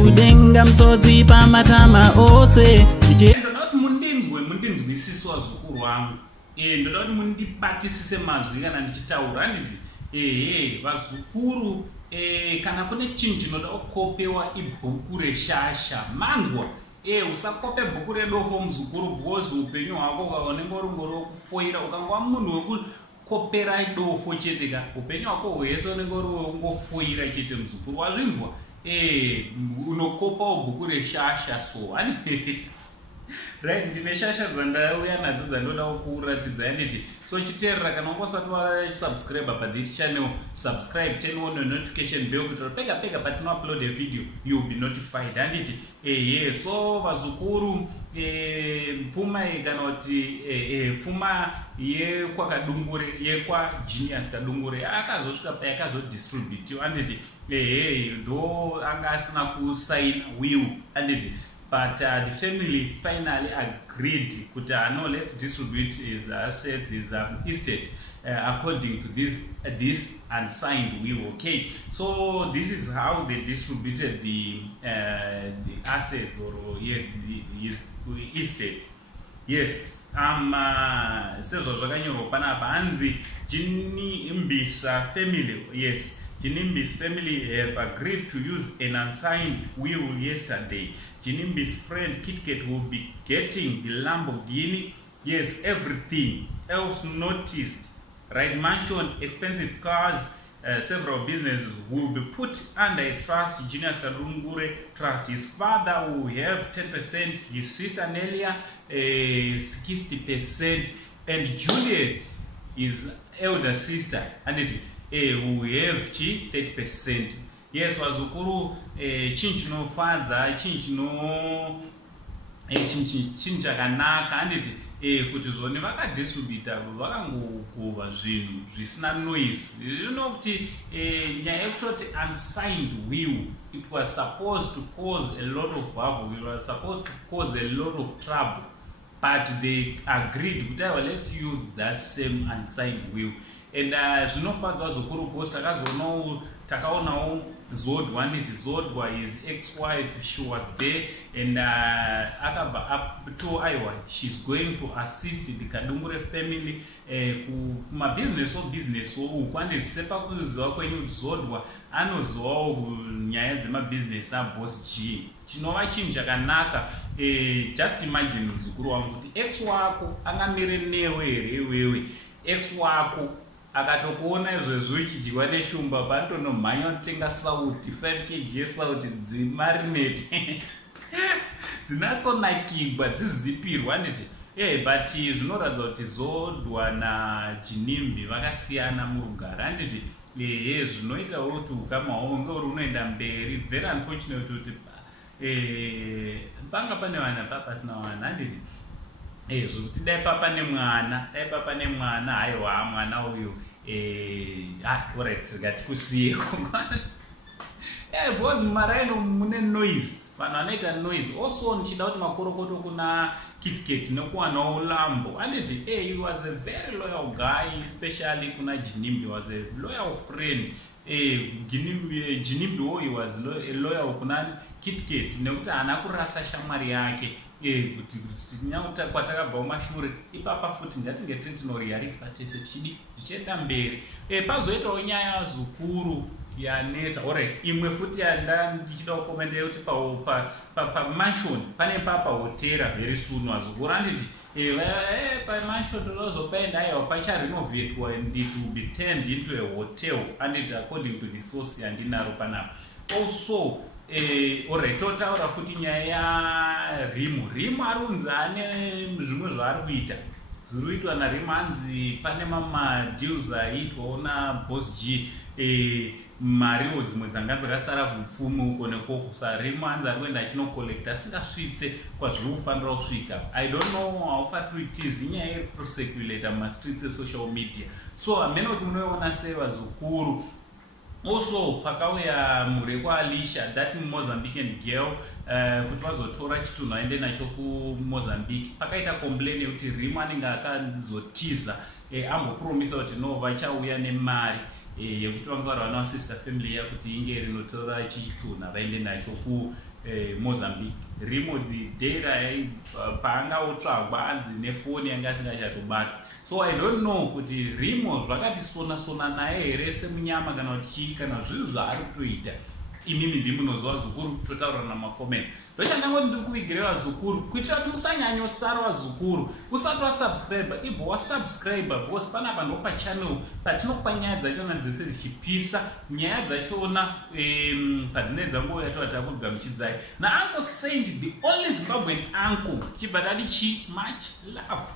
kudenga mtsodzi pamatama ose. Ndoda kuti mundinzwisise wazukuru wangu. Ndoda kuti mundibatisise mazwi kana ndichitaura handiti vazukuru kana kune chinhu chinoda kukopewa ibhuku reshasha manzwa. Usakope bhuku redofo muzukuru because upenyu hwako ukaonenge uri ngori wokufoira ukangwa munhu wekukopera dofo chete ka upenyu hwako hwese unenge uri wongofoira chete muzukuru wazvinzwa. Unokopawo bhuku reshasha so right ndine shasha dzandauya nadzo dzandoda kuratidza handiti so chiteerera kana ungosati wasubscribe pathis channel subscribe turn on your notification bell kuitira pega pega patino upload a video you'll be notified handiti so vazukuru pfuma kana kuti pfuma yekwakadungure yekwagenius kadungure akazosvika payakazodistributiwa handiti ndo anga asina kusaina will handiti. But the family finally agreed that no, let's distribute his assets, his estate, according to this unsigned will. Okay, so this is how they distributed the assets, or yes, his estate. Yes, sezvo zvakanyorwa panapa hanzi Jinimbisa family. Yes, Jinimbis family have agreed to use an unsigned will yesterday. Jinimbi's friend KitKat will be getting the Lamborghini. Yes, everything else noticed. Right, mansion, expensive cars, several businesses will be put under a trust, Genius Kadungure Trust. His father will have 10%, his sister Nelia 60%, and Juliet, his elder sister, and will have 30%. Yes, wazukuru chinhu chinofadza chinhu chakanaka handiti kuti zvone vakadistributa vakangogova zvinhu zvisina noise. Kuti nyaya yekutoti unsigned will, it was supposed to cause a lot of trouble, it was supposed to cause a lot of trouble, but they agreed kuti let's use that same unsigned will. And zvinofadza vazukuru because takaonawo Zodwa, Zodwa, his ex-wife, she was there, and akabva up to Iowa. She's going to assist the Kadungure family kuma business kwande sepa kuziva kwenyu Zodwa anozovawo nyaya dzemabusiness aBoss G. Chinova chinhu chakanaka. Just imagine muzukuru wangu kuti ex wako angamire newe here iwewe, ex wako akatokuona izvezvo uchidyiwa neshumba panonomhanya kutenga sauti 5 kg yesauti dzimarinate dzinatsonakigwa dzizipirwa handiti but zvinoratidza kuti Zodwa naJinimbi vakasiyana murugara handiti zvinoitawo kuti ukama hwavo ngeuri unoenda mberi. It's very unfortunate kuti panga pane vana papasina vana handiti zvokuti dai papa nemwana haiwa mwana uyu alright ngatikusiyeiko because maraino mune noise, vanhu vanoita noise. Also ndichida kuti makorokoto kuna KitKat nekuwanawo Lambo handiti he was a very loyal guy, especially kuna Jinimbi was a loyal friend. Jinimbi he was a loyal kuna KitKat nekuti haana kurasa shamwari yake kuti kwatakabva mumashure ipapa futi ngatinge tinoriyarifa tese tichienda mberi. Pazoitawo nyaya zukuru yanetsa. Alright, imwe futi ndichida kukomenda kuti pamansion pane hotera very soon wazukuru handiti pamansion tozopaenda aiwa pacharenovatwa and it will be turned into a hotel handiti according to the source yandinaro panapa. Also alright, totaura futi nyaya Rimu arunza ane zvimwe zvaari kuita zvinoitwa naRimu. Hanzi pane deals aitwawo naBoss G, mariwo dzimwe dzanga dzakasara kupfumi uko nekoko. Rimu hanzi ari kuenda achinokolekta asingasvitse kwazviri kufanira kusvika. I don't know how far true it is. Inyaya iri kucirculate mumastreets esocial media. So hamene kuti munoiona sei vazukuru. Also pakauya mhuri kwaAlisha, that Mozambican girl, kuti vazotora chitunhu aende nacho kuMozambique. Pakaita complain yekuti Rimu anenge akazotiza ambopromisa kuti no vachauya nemari yekuti vanga vari vanoasista family yakuti inge rinotora chitunhu vaende nacho Mozambique. Rimo data paangaotsvagwa anzi nefoni yanga asingachatobata. So I don't know kuti Rimo zvakatisona naye here semunyama kana kuti chii kana zvinhu zvaari kutoita. Imimi ndimunozwa vazukuru totaura namakomenti. Ndochandangoti ndiri kuvigira vazukuru kuitira kuti musanyanyosara vazukuru. Usati wasubscribe ibvo wasubscribe because panapa ndo pachannel patinopa nyaya dzachona dzese dzichipisa, nyaya dzachona padzinenge dzanguva yatova kugamuchidzai. Na Uncle Saint, the only Zimbabwean uncle, chibva tati chi much love.